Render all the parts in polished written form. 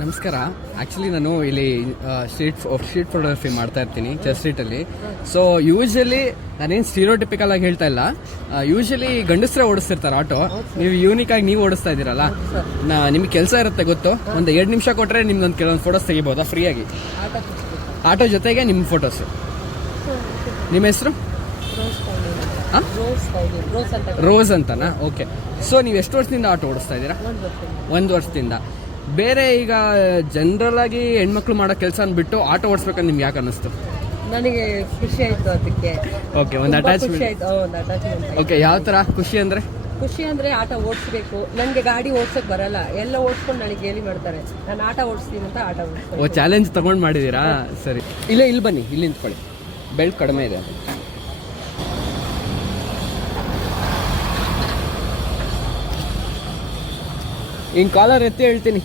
ನಮಸ್ಕಾರ. ಆ್ಯಕ್ಚುಲಿ ನಾನು ಇಲ್ಲಿ ಸ್ಟ್ರೀಟ್ ಫೋಟೋಗ್ರಫಿ ಮಾಡ್ತಾ ಇರ್ತೀನಿ ಚರ್ಚ್ ಸ್ಟ್ರೀಟಲ್ಲಿ. ಸೊ ಯೂಶಲಿ ನಾನೇನು ಸ್ಟೀರಿಯೋಟಿಪಿಕಲ್ ಆಗಿ ಹೇಳ್ತಾ ಇಲ್ಲ. ಯೂಶಲಿ ಗಂಡಸರೇ ಓಡಿಸ್ತಿರ್ತಾರೆ ಆಟೋ. ನೀವು ಯೂನಿಕ್ ಆಗಿ ನೀವು ಓಡಿಸ್ತಾ ಇದ್ದೀರಲ್ಲ, ನಿಮ್ಗೆ ಕೆಲಸ ಇರುತ್ತೆ ಗೊತ್ತು. ಒಂದು 2 ನಿಮಿಷ ಕೊಟ್ಟರೆ ನಿಮ್ಗೊಂದು ಕೆಲವೊಂದು ಫೋಟೋಸ್ ತೆಗಿಬೋದಾ ಫ್ರೀಯಾಗಿ? ಆಟೋ ಜೊತೆಗೆ ನಿಮ್ಮ ಫೋಟೋಸು. ನಿಮ್ಮ ಹೆಸರು? ರೋಸ್ ಅಂತನಾ? ಓಕೆ. ಸೊ ನೀವು ಎಷ್ಟು ವರ್ಷದಿಂದ ಆಟೋ ಓಡಿಸ್ತಾ ಇದ್ದೀರಾ? 1 ವರ್ಷದಿಂದ. ಬೇರೆ ಈಗ ಜನರಲ್ ಆಗಿ ಹೆಣ್ಮಕ್ಳು ಮಾಡೋ ಕೆಲಸ ಬಿಟ್ಟು ಆಟೋ ಓಡಿಸ್ಬೇಕಂತ ನಿಮ್ಗೆ ಯಾಕೆ ಅನ್ನಿಸ್ತು? ನನಗೆ ಖುಷಿ ಆಯ್ತು ಅದಕ್ಕೆ. ಓಕೆ, ಒಂದು ಅಟ್ಯಾಚ್ಮೆಂಟ್. ಓಕೆ, ಯಾವ ತರ ಖುಷಿ ಅಂದ್ರೆ? ಖುಷಿ ಅಂದ್ರೆ ಆಟ ಓಡಿಸ್ಬೇಕು. ನನಗೆ ಗಾಡಿ ಓಡಿಸಕ್ ಬರಲ್ಲ, ಎಲ್ಲ ಓಡಿಸ್ಕೊಂಡು ನನಗೆ ಗೇಲಿ ಮಾಡ್ತಾರೆ. ನಾನು ಆಟ ಓಡಿಸ್ತೀನಿ ಅಂತ ಆಟ ಓಡಿಸ್ತೀನಿ. ಓ, ಚಾಲೆಂಜ್ ತಗೊಂಡ್ ಮಾಡಿದೀರಾ? ಸರಿ, ಇಲ್ಲಿ ಬನ್ನಿ, ಇಲ್ಲಿ ನಿಂತ್ಕೊಳ್ಳಿ. ಬೆಲ್ಟ್ ಕಡಿಮೆ ಇದೆ. ಹಿಂಗೆ ಕಾಲರ್ ಎತ್ತಿ ಹೇಳ್ತೀನಿ.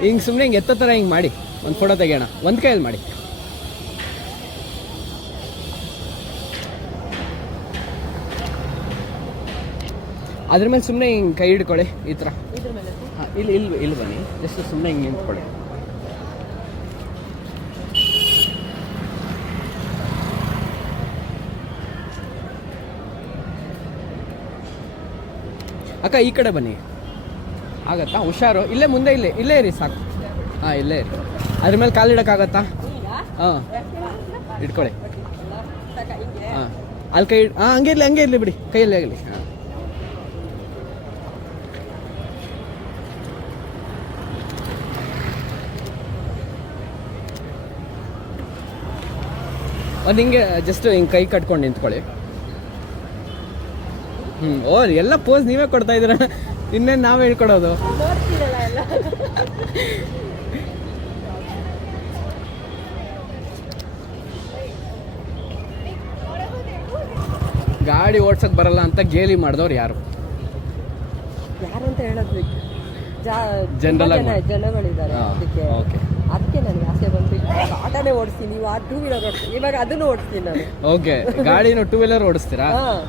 ಹಿಂಗೆ ಸುಮ್ಮನೆ ಹಿಂಗೆ ಎತ್ತೋ ಥರ ಹಿಂಗೆ ಮಾಡಿ ಒಂದು ಫೋಟೋ ತೆಗೆಯೋಣ. ಒಂದು ಕೈಯಲ್ಲಿ ಮಾಡಿ. ಅದ್ರ ಮೇಲೆ ಸುಮ್ಮನೆ ಹಿಂಗೆ ಕೈ ಹಿಡ್ಕೊಳ್ಳಿ ಈ ಥರ. ಹಾಂ, ಇಲ್ಲಿ ಬನ್ನಿ. ಜಸ್ಟ್ ಸುಮ್ಮನೆ ಹಿಂಗೆ ನಿಂತ್ಕೊಳ್ಳಿ. ಅಕ್ಕ, ಈ ಕಡೆ ಬನ್ನಿ. ಆಗತ್ತಾ? ಹುಷಾರು. ಇಲ್ಲೇ ಮುಂದೆ ಇಲ್ಲೇ ಇರಿ ಸಾಕು. ಹಾಂ, ಇಲ್ಲೇ ಇರಿ. ಅದ್ರ ಮೇಲೆ ಕಾಲು ಇಡೋಕ್ಕಾಗತ್ತಾ? ಹಾಂ, ಇಟ್ಕೊಳ್ಳಿ. ಹಾಂ, ಅಲ್ಲಿ ಕೈ ಹಾಂ, ಹಂಗೆ ಇರಲಿ ಬಿಡಿ, ಕೈಯಲ್ಲೇ ಆಗಲಿ. ಹಾಂ, ಒಂದು ಹಿಂಗೆ ಜಸ್ಟ್ ಹಿಂಗೆ ಕೈ ಕಟ್ಕೊಂಡು ನಿಂತ್ಕೊಳ್ಳಿ. ಓ, ಎಲ್ಲ ಪೋಸ್ ನೀವೇ ಕೊಡ್ತಾ ಇದ್ದೀರ, ಇನ್ನೇನು ನಾವೇ ಹೇಳ್ಕೊಡೋದು? ಗಾಡಿ ಓಡ್ಸಕ್ ಬರಲ್ಲ ಅಂತ ಗೇಲಿ ಮಾಡಿದವ್ರು ಯಾರು ಅಂತ ಹೇಳೋದು ಜನಗಳಿದ್ದಾರೆ. ಅದಕ್ಕೆ ನನಗೆ ಆಸೆ ಬಂತು, ಆಟೋನೇ ಓಡಿಸ್ತೀನಿ. ಇವಾಗ 2 ವೀಲರ್ ಓಡಿಸ್ತೀನಿ, ಇವಾಗ ಅದನ್ನು ಓಡಿಸ್ತೀನಿ ನಾನು. ಓಕೆ, ಗಾಡಿನ 2 ವೀಲರ್ ಓಡಿಸ್ತೀರಾ?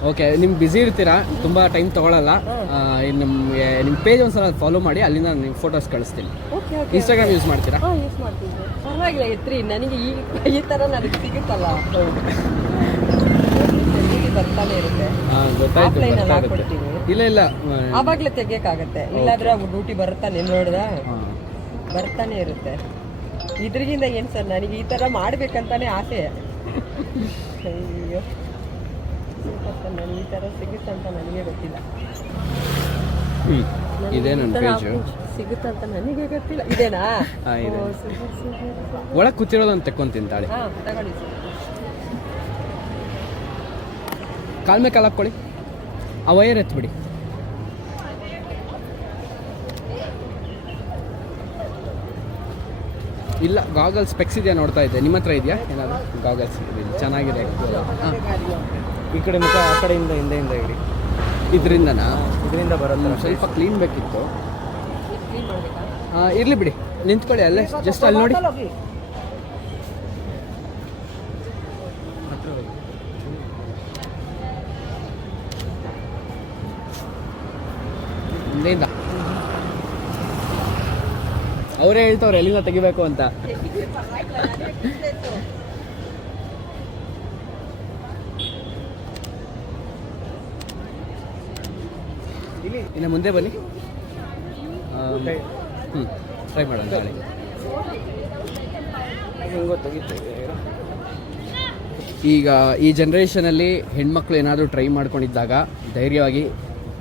ಓಕೆ, ನಿಮ್ಗೆ ಬಿಸಿ ಇರ್ತೀರಾ, ತುಂಬಾ ಟೈಮ್ ತಗೊಳಲ್ಲ. ನಿಮ್ಮ ಪೇಜ್ ಒಂದ್ಸಲ ಫಾಲೋ ಮಾಡಿ, ಅಲ್ಲಿಂದ ನಿಮ್ಗೆ ಫೋಟೋಸ್ ಕಳಿಸ್ತೀನಿ. ಇನ್ಸ್ಟಾಗ್ರಾಮ್ ಯೂಸ್ ಮಾಡ್ತೀರಾ? ಯೂಸ್ ಮಾಡ್ತೀನಿ. ಪರವಾಗಿಲ್ಲ, ಎತ್ರಿ. ನನಗೆ ಈ ಥರ ನನಗೆ ಸಿಗುತ್ತಲ್ಲ, ಬರ್ತಾನೆ ಇರುತ್ತೆ. ಇಲ್ಲ ಆವಾಗಲೇ ತೆಗಿಯಕ್ಕಾಗತ್ತೆ, ಇಲ್ಲಾದ್ರೆ ಡ್ಯೂಟಿ ಬರುತ್ತಾನೆ ನೋಡ್ದ ಬರ್ತಾನೆ ಇರುತ್ತೆ. ಇದ್ರಿಗಿಂತ ಏನು ಸರ್, ನನಗೆ ಈ ಥರ ಮಾಡ್ಬೇಕಂತಾನೆ ಆಸೆ. ಅಯ್ಯೋ, ನನಗೆ ಈ ಥರ ಸಿಗುತ್ತಂತ ನನಗೆ ಗೊತ್ತಿಲ್ಲ. ಇದೇ ನನ್ನ ಪೇಜ್. ಸಿಗುತ್ತಂತ ನನಗೆ ಗೊತ್ತಿಲ್ಲ. ಇದೇನಾ? ಒಳಗೆ ಕೂತಿರೋದನ್ನ ತೆಕ್ಕೊಂತೀನಿ ತಾಳಿ. ತಗೊಳ್ಳಿ. ಕಾಲ್ ಮೇಲೆ ಕಾಲು ಹಾಕ್ಕೊಳ್ಳಿ. ಆ ವೈರ್ ಎತ್ಬಿಡಿ. ಇಲ್ಲ, ಗಾಗಲ್ಸ್ ಸ್ಪೆಕ್ಸ್ ಇದೆಯಾ ನೋಡ್ತಾ ಇದ್ದೆ. ನಿಮ್ಮ ಹತ್ರ ಇದೆಯಾ ಏನಾದರೂ ಗಾಗಲ್ಸ್? ಚೆನ್ನಾಗಿದೆ. ಹಾಂ, ಈ ಕಡೆ ಮುಖ ಆ ಕಡೆಯಿಂದ ಹಿಂದೆಯಿಂದ ಇಡಿ. ಇದರಿಂದನಾ? ಇದರಿಂದ ಬರೋಲ್ಲ. ಸ್ವಲ್ಪ ಕ್ಲೀನ್ ಬೇಕಿತ್ತು. ಹಾಂ, ಇರಲಿ ಬಿಡಿ, ನಿಂತ್ಕೊಳ್ಳಿ ಅಲ್ಲೇ. ಜಸ್ಟ್ ಅಲ್ಲಿ ನೋಡಿ. ಹಿಂದೆಯಿಂದ ಅವರೇ ಹೇಳ್ತವ್ರೆ ಎಲ್ಲಿಂದ ತೆಗಿಬೇಕು ಅಂತ. ಇನ್ನು ಮುಂದೆ ಬನ್ನಿ. ಟ್ರೈ ಮಾಡೋಣ ನಾಳೆ. ಈಗ ಈ ಜನ್ರೇಷನಲ್ಲಿ ಹೆಣ್ಮಕ್ಳು ಏನಾದರೂ ಟ್ರೈ ಮಾಡ್ಕೊಂಡಿದ್ದಾಗ ಧೈರ್ಯವಾಗಿ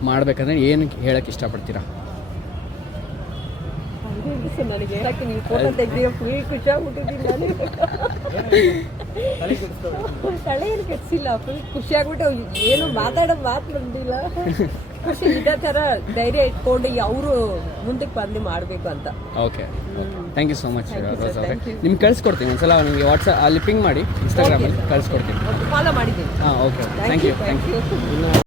ಮಾಡ್ಬೇಕಂದ್ರೆ ಏನು ಹೇಳಕ್ಕೆ ಇಷ್ಟಪಡ್ತೀರಾ? ನನಗೆ ಹೇಳಕ್ಕೆ ನೀವು ಫೋಟೋ ತೆಗ್ದೀಗ ಫುಲ್ ಖುಷಿಯಾಗ್ಬಿಟ್ಟಿದ್ದೀನಿ. ತಲೆ ಏನು ಕೆಡ್ಸಿಲ್ಲ, ಫುಲ್ ಖುಷಿಯಾಗ್ಬಿಟ್ಟು ಏನು ಮಾತಾಡೋದು ಮಾತು ಬಂದಿಲ್ಲ. ಖುಷಿ ಇದೇ ಥರ ಧೈರ್ಯ ಇಟ್ಕೊಂಡು ಅವರು ಮುಂದಕ್ಕೆ ಬಂದು ಮಾಡಬೇಕು ಅಂತ. Okay, thank you so much Rose ಅವರೇ. ನಿಮ್ಗೆ ಕಳಿಸ್ಕೊಡ್ತೀನಿ ಒಂದ್ಸಲ. ನಿಮಗೆ ವಾಟ್ಸಪ್ ಅಲ್ಲಿ ಪಿಂಗ್ ಮಾಡಿ, ಇನ್ಸ್ಟಾಗ್ರಾಮಲ್ಲಿ ಕಳಿಸ್ಕೊಡ್ತೀನಿ. ಫಾಲೋ ಮಾಡಿದ್ದೀನಿ. ಹಾಂ, ಓಕೆ, ಥ್ಯಾಂಕ್ ಯು.